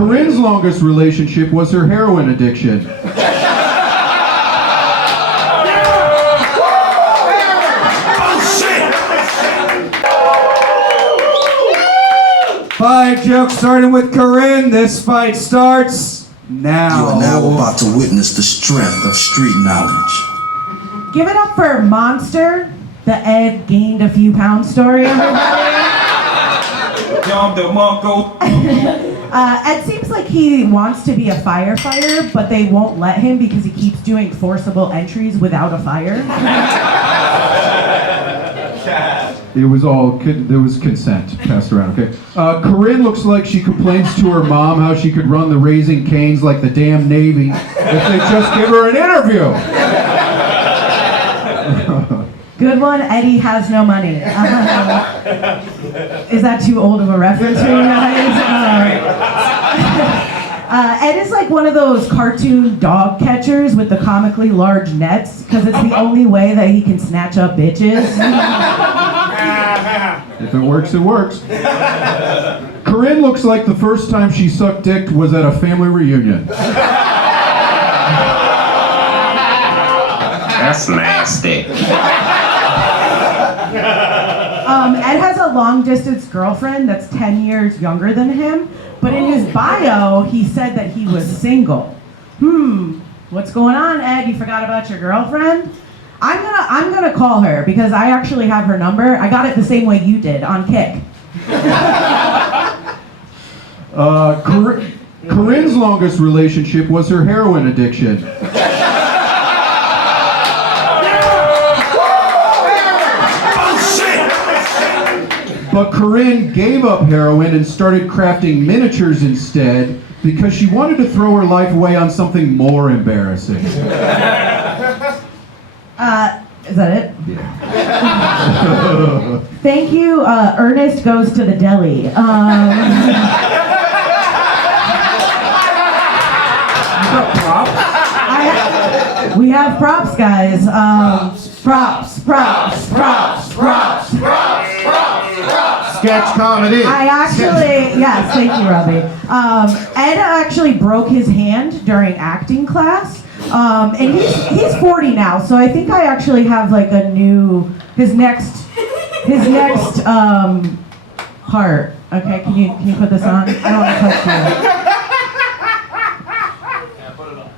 Corinne's longest relationship was her heroin addiction. Fight joke starting with Corinne. This fight starts now. You are now about to witness the strength of street knowledge. Give it up for Monster, the Ed gained a few pounds story, everybody. Ed seems like he wants to be a firefighter, but they won't let him because he keeps doing forcible entries without a fire. It was there was consent passed around, okay? Corinne looks like she complains to her mom how she could run the Raising Cane's like the damn Navy if they just give her an interview. Good one, Eddie has no money. Is that too old of a reference for you guys? Ed is like one of those cartoon dog catchers with the comically large nets because it's the only way that he can snatch up bitches. If it works, it works. Corinne looks like the first time she sucked dick was at a family reunion. That's nasty. Ed has a long-distance girlfriend that's 10 years younger than him, but in his bio, he said that he was single. What's going on, Ed? You forgot about your girlfriend? I'm gonna call her because I actually have her number. I got it the same way you did, on Kick. Corinne's longest relationship was her heroin addiction. But Corinne gave up heroin and started crafting miniatures instead because she wanted to throw her life away on something more embarrassing. Is that it? Yeah. Thank you, Ernest goes to the deli. We have props, guys. Props. Sketch comedy. Yes, thank you, Robbie. Ed actually broke his hand during acting class. And he's 40 now, so I think I actually have like his next part. Okay, can you put this on? I don't want to touch you.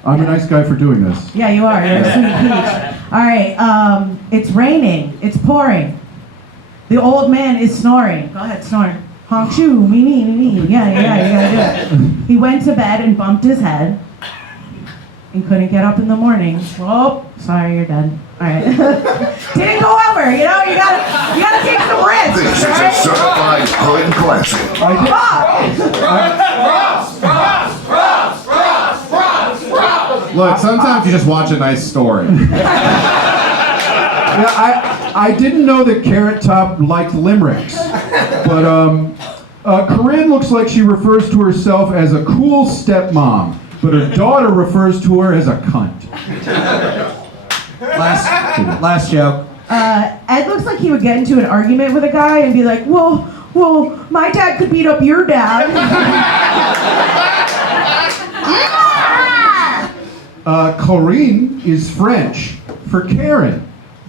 I'm a nice guy for doing this. Yeah, you are. You're a sweet peach. All right, it's raining. It's pouring. The old man is snoring. Go ahead, snore. Honk shoo, me. Yeah, you gotta do it. He went to bed and bumped his head and couldn't get up in the morning. Oh, sorry, you're dead. All right. Didn't go over, you gotta take some risks. This is a certified hood classic. Look, sometimes you just watch a nice story. Yeah, I didn't know that Carrot Top liked limericks, but Corinne looks like she refers to herself as a cool stepmom, but her daughter refers to her as a cunt. Last joke. Ed looks like he would get into an argument with a guy and be like, well, my dad could beat up your dad. Corinne is French for Karen,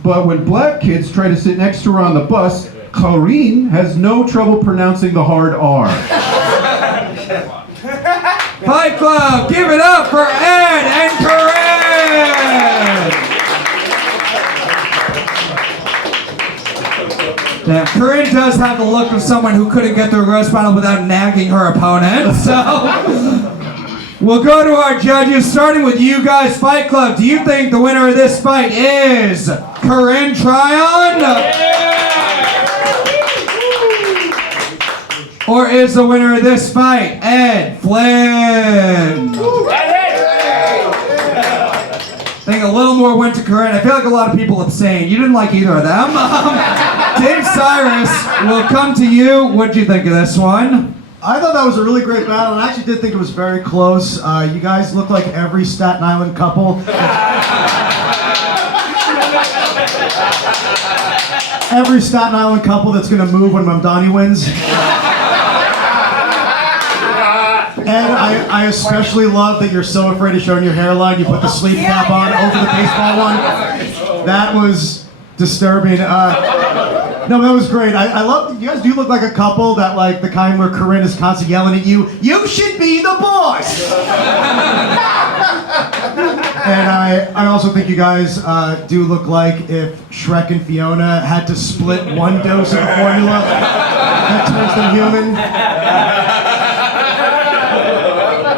but when black kids try to sit next to her on the bus, Corinne has no trouble pronouncing the hard R. Fight Club, give it up for Ed and Corinne! Now, Corinne does have the look of someone who couldn't get through a roast battle without nagging her opponent, so we'll go to our judges, starting with you guys. Fight Club, do you think the winner of this fight is Corinne Tryon? Or is the winner of this fight Ed Flynn? I think a little more went to Corinne. I feel like a lot of people abstained. You didn't like either of them. Dave Sirus, we'll come to you. What'd you think of this one? I thought that was a really great battle, and I actually did think it was very close. You guys look like every Staten Island couple. Every Staten Island couple that's gonna move when Mamdani wins. And I I especially love that you're so afraid of showing your hairline. You put the sleeve cap on over the baseball one. That was disturbing. No, that was great. I love, you guys do look like a couple that like the kind where Corinne is constantly yelling at you, you should be the boss! And I also think you guys do look like if Shrek and Fiona had to split one dose of the formula that turns them human.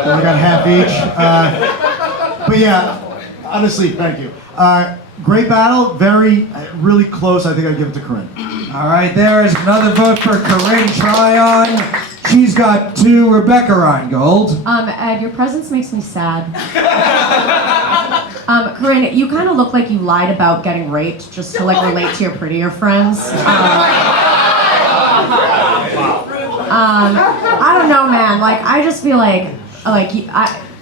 I got half each. But yeah, honestly, thank you. Great battle, really close. I think I'd give it to Corinne. All right, there is another vote for Corinne Tryon. She's got 2. Rebecca Reingold. Ed, your presence makes me sad. Corinne, you kind of look like you lied about getting raped just to like relate to your prettier friends. I don't know, man. Like, I just feel like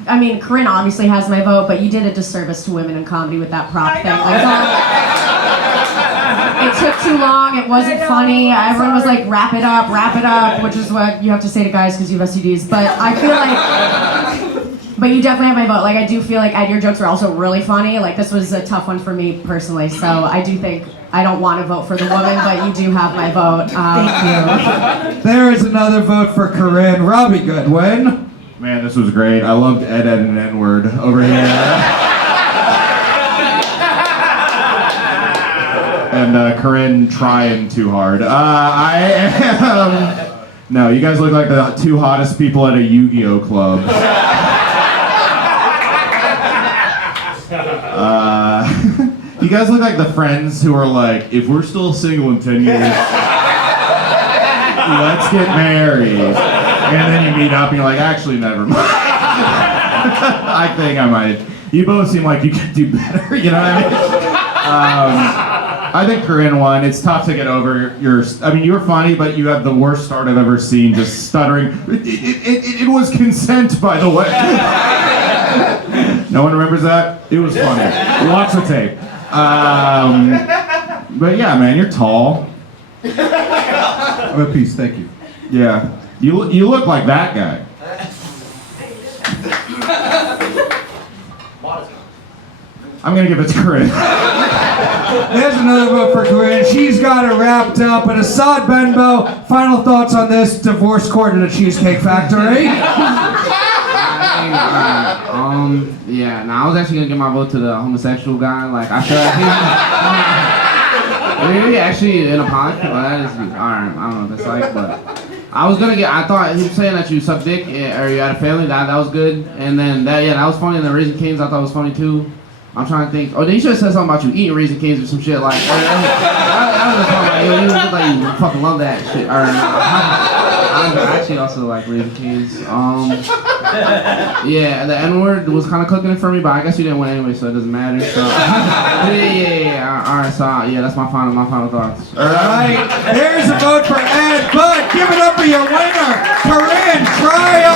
I mean, Corinne obviously has my vote, but you did a disservice to women in comedy with that prop thing. Like, it took too long. It wasn't funny. Everyone was like, wrap it up, which is what you have to say to guys because you have STDs. But I feel like, but you definitely have my vote. Like, I do feel like, Ed, your jokes were also really funny. Like, this was a tough one for me personally. So I do think I don't want to vote for the woman, but you do have my vote. Thank you. There is another vote for Corinne. Robbie Goodwin. Man, this was great. I loved Ed and N-word over here. And Corinne trying too hard. No, you guys look like the 2 hottest people at a Yu-Gi-Oh club. You guys look like the friends who are like, if we're still single in 10 years, let's get married. And then you meet up and you're like, actually, never mind. I think I might. You both seem like you could do better, you know what I mean? I think Corinne won. It's tough to get over your, I mean, you were funny, but you had the worst start I've ever seen, just stuttering. It was consent, by the way. No one remembers that? It was funny. Watch the tape. But yeah, man, you're tall. I'm at peace, thank you. Yeah. You look like that guy. I'm gonna give it to Corinne. There's another vote for Corinne. She's got it wrapped up. And Asad Benbow, final thoughts on this divorce court at a Cheesecake Factory? Yeah, now I was actually gonna give my vote to the homosexual guy. Like, I feel like maybe actually in a podcast. Well, that is alright. I don't know what that's like, but I was gonna I thought he was saying that you suck dick or you had a family. That was good. And then that was funny. And the Raising Cane's I thought was funny too. I'm trying to think. Oh, then you should have said something about you eating Raising Cane's or some shit like. I don't know about you look like you fucking love that shit. Or I actually also like Raising Cane's. Yeah, the N-word was kind of cooking it for me, but I guess you didn't win anyway, so it doesn't matter. So yeah. All right, so yeah, that's my final thoughts. All right, there's a vote for Ed, but give it up for your winner, Corinne Tryon.